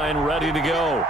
And ready to go.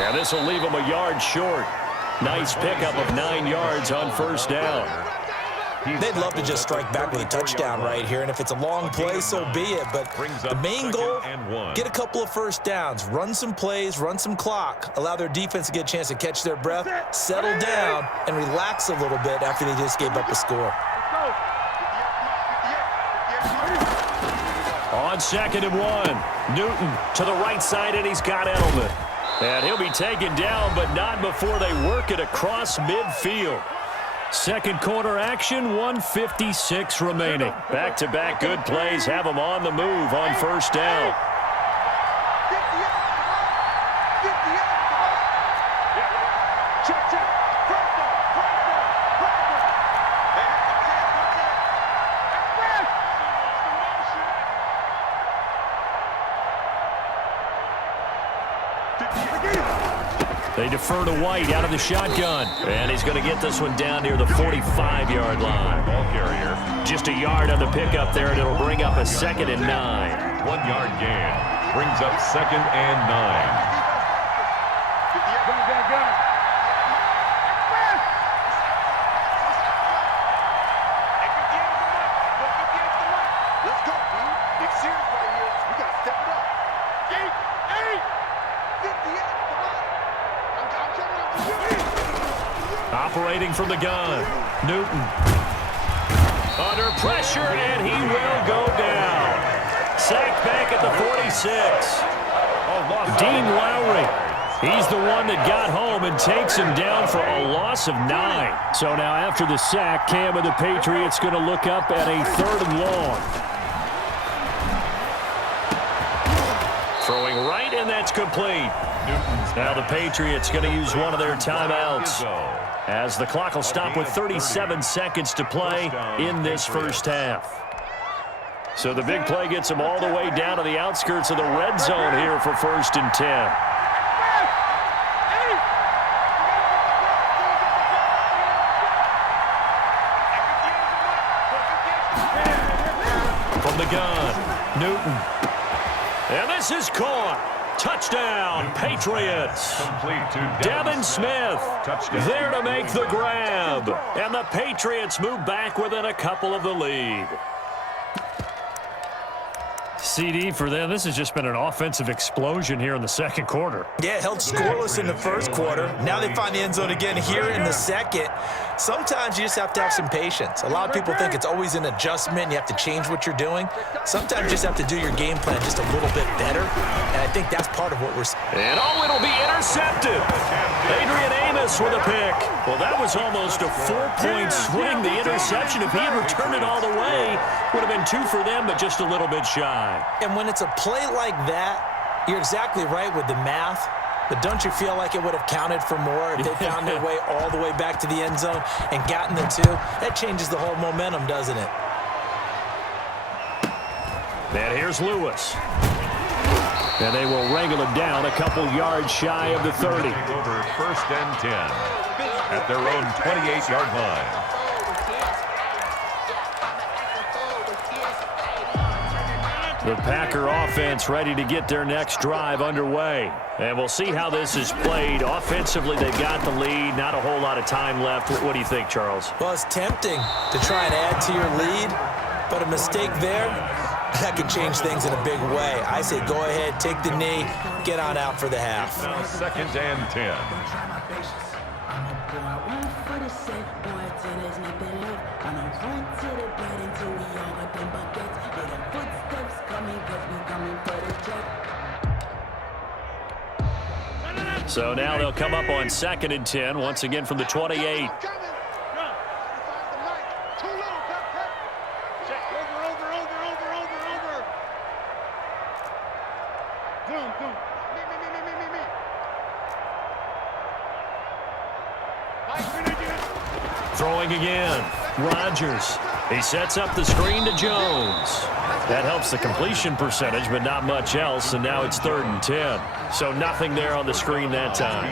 And this will leave him a yard short. Nice pickup of 9 yards on first down. They'd love to just strike back with a touchdown right here, and if it's a long play, so be it. But the main goal, get a couple of first downs, run some plays, run some clock, allow their defense to get a chance to catch their breath, settle down, and relax a little bit after they just gave up a score. On 2nd and 1, Newton to the right side, and he's got Edelman. And he'll be taken down, but not before they work it across midfield. Second quarter action, 1:56 remaining. Back-to-back good plays have them on the move on first down. They defer to White out of the shotgun. And he's going to get this one down near the 45-yard line. Ball carrier. Just a yard on the pickup there, and it'll bring up a 2nd and 9. 1 yard gain. Brings up 2nd and 9. Operating from the gun, Newton. Under pressure, and he will go down. Sacked back at the 46. Dean Lowry, he's the one that got home and takes him down for a loss of 9. So now after the sack, Cam of the Patriots going to look up at a 3rd and long. Throwing right, and that's complete. Now the Patriots going to use one of their timeouts, as the clock will stop with 37 seconds to play in this first half. So the big play gets them all the way down to the outskirts of the red zone here for 1st and 10. From the gun, Newton. And this is caught. Touchdown, Patriots. Complete to Devin Smith there to make the grab. And the Patriots move back within a couple of the lead. CD for them, this has just been an offensive explosion here in the second quarter. Yeah, held scoreless in the first quarter. Now they find the end zone again here in the second. Sometimes you just have to have some patience. A lot of people think it's always an adjustment. You have to change what you're doing. Sometimes you just have to do your game plan just a little bit better. And I think that's part of what we're seeing. And it'll be intercepted. Adrian Amos with a pick. Well, that was almost a 4-point swing. The interception, if he had returned it all the way, would have been 2 for them, but just a little bit shy. And when it's a play like that, you're exactly right with the math. But don't you feel like it would have counted for more if they found their way all the way back to the end zone and gotten the 2? That changes the whole momentum, doesn't it? And here's Lewis. And they will wrangle him down a couple yards shy of the 30. Over 1st and 10 at their own 28-yard line. The Packer offense ready to get their next drive underway. And we'll see how this is played. Offensively, they've got the lead. Not a whole lot of time left. What do you think, Charles? Well, it's tempting to try and add to your lead, but a mistake there, that could change things in a big way. I say go ahead, take the knee, get on out for the half. Now 2nd and 10. So now they'll come up on 2nd and 10, once again from the 28. Throwing again. Rodgers. He sets up the screen to Jones. That helps the completion percentage, but not much else, and now it's 3rd and 10. So nothing there on the screen that time.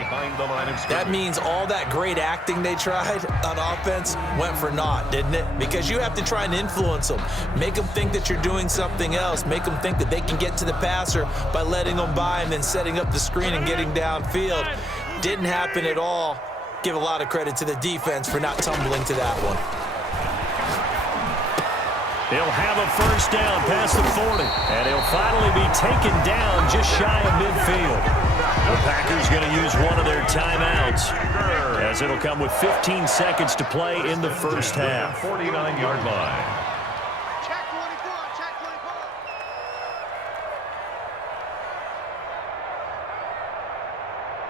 That means all that great acting they tried on offense went for naught, didn't it? Because you have to try and influence them. Make them think that you're doing something else. Make them think that they can get to the passer by letting them by and then setting up the screen and getting downfield. Didn't happen at all. Give a lot of credit to the defense for not tumbling to that one. He'll have a first down past the 40, and he'll finally be taken down just shy of midfield. The Packers going to use one of their timeouts, as it'll come with 15 seconds to play in the first half. 49-yard line. Check 24, check 24.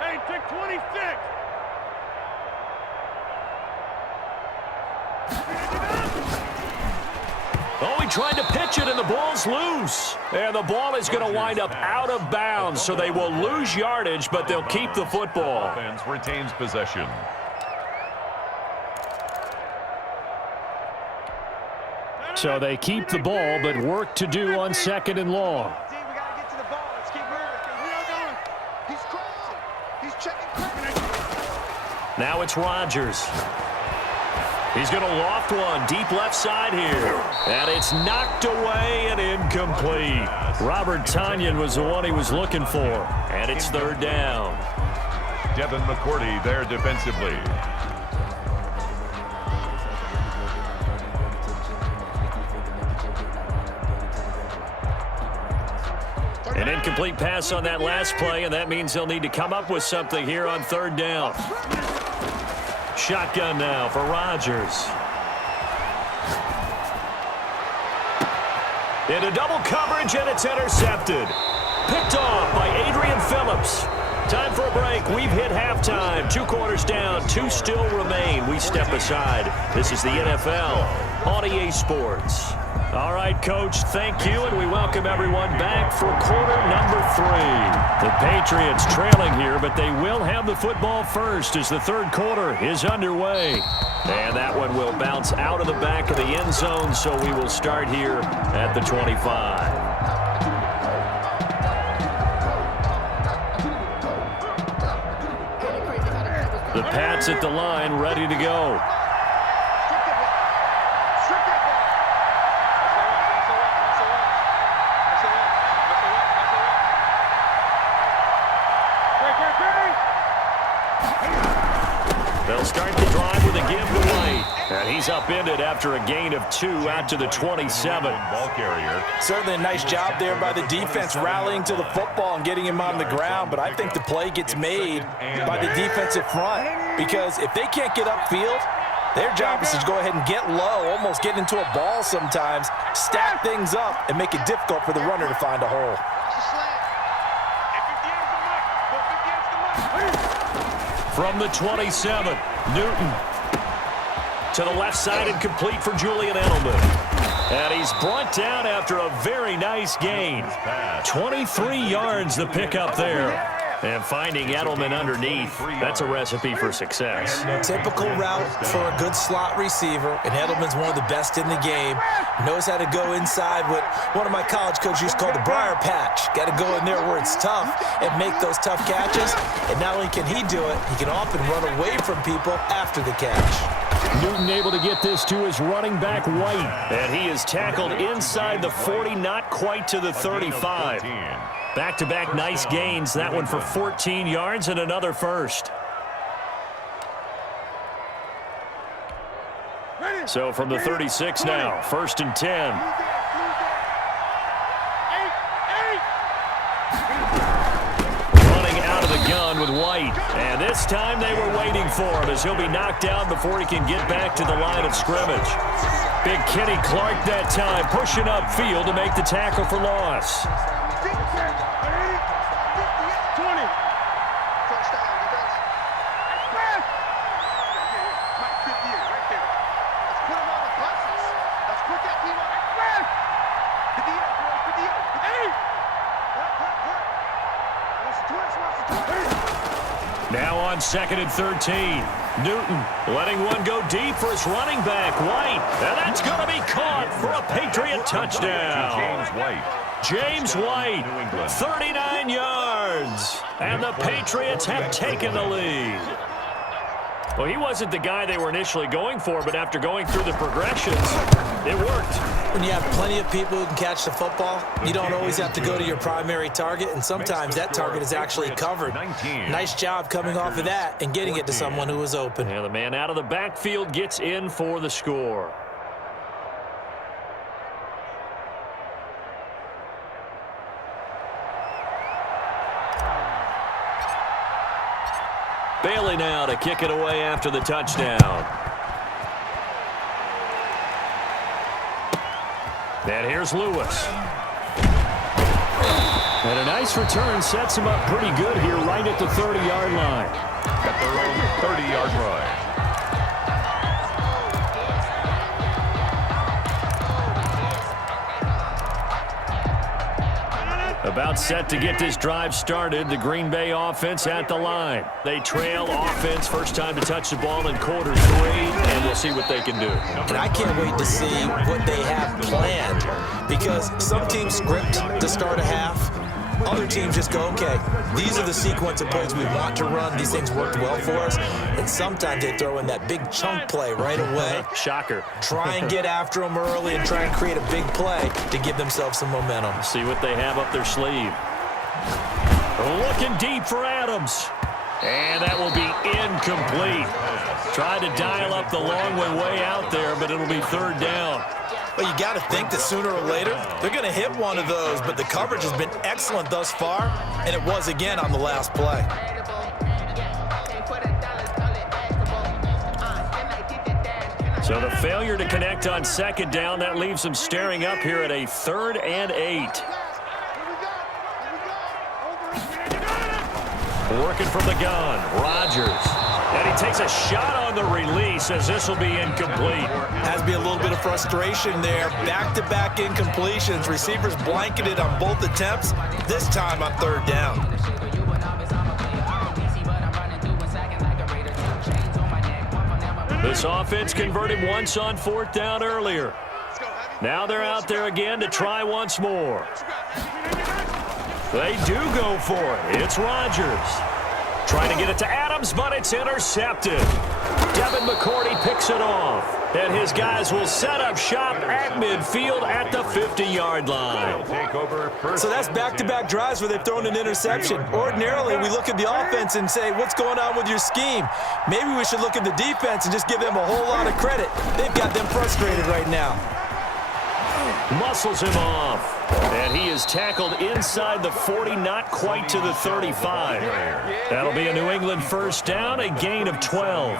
Hey, check 26. Oh, he tried to pitch it, and the ball's loose. And the ball is going to wind up out of bounds, so they will lose yardage, but they'll keep the football. Offense retains possession. So they keep the ball, but work to do on 2nd and long. We got to get to the ball. Let's keep moving. We are going. He's crossing. He's checking. Now it's Rodgers. He's going to loft one deep left side here. And it's knocked away and incomplete. Robert Tonyan was the one he was looking for. And it's 3rd down. Devin McCourty there defensively. An incomplete pass on that last play, and that means they'll need to come up with something here on 3rd down. Shotgun now for Rodgers. Into double coverage, and it's intercepted. Picked off by Adrian Phillips. Time for a break. We've hit halftime. 2 quarters down. 2 still remain. We step aside. This is the NFL on EA Sports. All right, Coach, thank you, and we welcome everyone back for quarter number 3. The Patriots trailing here, but they will have the football first as the 3rd quarter is underway. And that one will bounce out of the back of the end zone, so we will start here at the 25. The Pats at the line, ready to go. They'll start the drive with a give to White. And he's upended after a gain of 2 out to the 27. Ball carrier. Certainly a nice job there by the defense rallying to the football and getting him on the ground, but I think the play gets made by the defensive front because if they can't get upfield, their job is to go ahead and get low, almost get into a ball sometimes, stack things up, and make it difficult for the runner to find a hole. From the 27, Newton to the left side and complete for Julian Edelman. And he's brought down after a very nice gain. 23 yards the pickup there. And finding Edelman underneath, that's a recipe for success. Typical route for a good slot receiver, and Edelman's one of the best in the game. Knows how to go inside what one of my college coaches used to call the briar patch. Got to go in there where it's tough and make those tough catches. And not only can he do it, he can often run away from people after the catch. Newton able to get this to his running back, White. And he is tackled inside the 40, not quite to the 35. Back-to-back nice gains. That one for 14 yards and another first. So from the 36 now, 1st and 10. Running out of the gun with White. And this time they were waiting for him as he'll be knocked down before he can get back to the line of scrimmage. Big Kenny Clark that time pushing upfield to make the tackle for loss. Now on 2nd and 13. Newton letting one go deep for his running back, White. And that's going to be caught for a Patriot touchdown. James White, 39 yards. And the Patriots have taken the lead. Well, he wasn't the guy they were initially going for, but after going through the progressions, it worked. When you have plenty of people who can catch the football, you don't always have to go to your primary target, and sometimes that target is actually covered. Nice job coming off of that and getting it to someone who was open. And the man out of the backfield gets in for the score. Bailey now to kick it away after the touchdown. And here's Lewis. And a nice return sets him up pretty good here right at the 30-yard line. At their own 30-yard line. About set to get this drive started. The Green Bay offense at the line. They trail offense first time to touch the ball in quarter 3, and we'll see what they can do. And I can't wait to see what they have planned, because some teams script to start a half. Other teams just go, okay, these are the sequence of plays we want to run. These things worked well for us. And sometimes they throw in that big chunk play right away. Shocker. Try and get after them early and try and create a big play to give themselves some momentum. See what they have up their sleeve. Looking deep for Adams. And that will be incomplete. Tried to dial up the long way out there, but it'll be third down. Well, you got to think that sooner or later, they're going to hit one of those, but the coverage has been excellent thus far, and it was again on the last play. So the failure to connect on second down, that leaves them staring up here at a 3rd and 8. Working from the gun, Rodgers. And he takes a shot on the release as this will be incomplete. Has to be a little bit of frustration there. Back-to-back incompletions. Receivers blanketed on both attempts, this time on 3rd down. This offense converted once on 4th down earlier. Now they're out there again to try once more. They do go for it. It's Rodgers. Trying to get it to Adams, but it's intercepted. Devin McCourty picks it off. And his guys will set up shop at midfield at the 50-yard line. So that's back-to-back drives where they've thrown an interception. Ordinarily, we look at the offense and say, what's going on with your scheme? Maybe we should look at the defense and just give them a whole lot of credit. They've got them frustrated right now. Muscles him off. And he is tackled inside the 40, not quite to the 35. That'll be a New England first down, a gain of 12.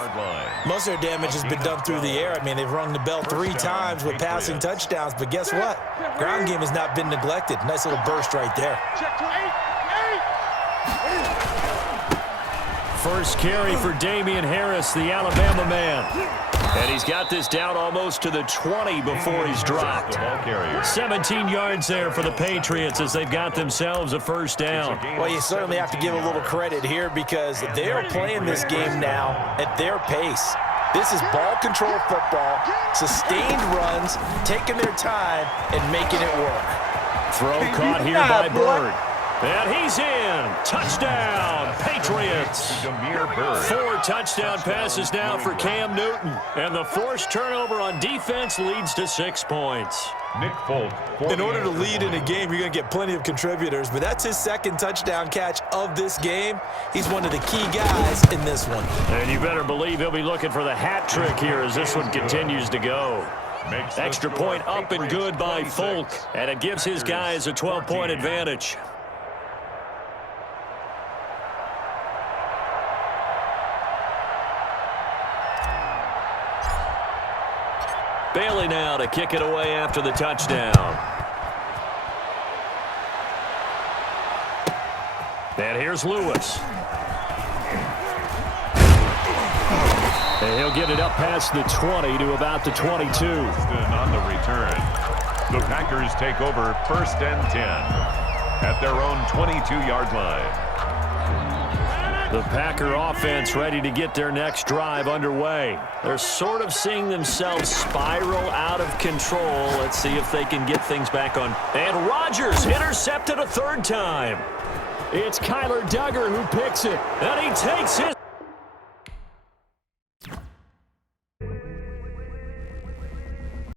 Most of their damage has been done through the air. I mean, they've rung the bell 3 times with passing touchdowns, but guess what? Ground game has not been neglected. Nice little burst right there. First carry for Damian Harris, the Alabama man. And he's got this down almost to the 20 before he's dropped. 17 yards there for the Patriots as they've got themselves a first down. Well, you certainly have to give a little credit here because they are playing this game now at their pace. This is ball control football, sustained runs, taking their time, and making it work. Throw caught here by Bird. And he's in. Touchdown, Patriots. 4 touchdown passes now for Cam Newton. And the forced turnover on defense leads to 6 points. Nick Folk. In order to lead in a game, you're going to get plenty of contributors, but that's his 2nd touchdown catch of this game. He's one of the key guys in this one. And you better believe he'll be looking for the hat trick here as this one continues to go. Extra point up and good by Folk, and it gives his guys a 12-point advantage. Bailey now to kick it away after the touchdown. And here's Lewis. And he'll get it up past the 20 to about the 22. On the return, the Packers take over 1st and 10 at their own 22-yard line. The Packer offense ready to get their next drive underway. They're sort of seeing themselves spiral out of control. Let's see if they can get things back on. And Rodgers intercepted a third time. It's Kyler Duggar who picks it. And he takes his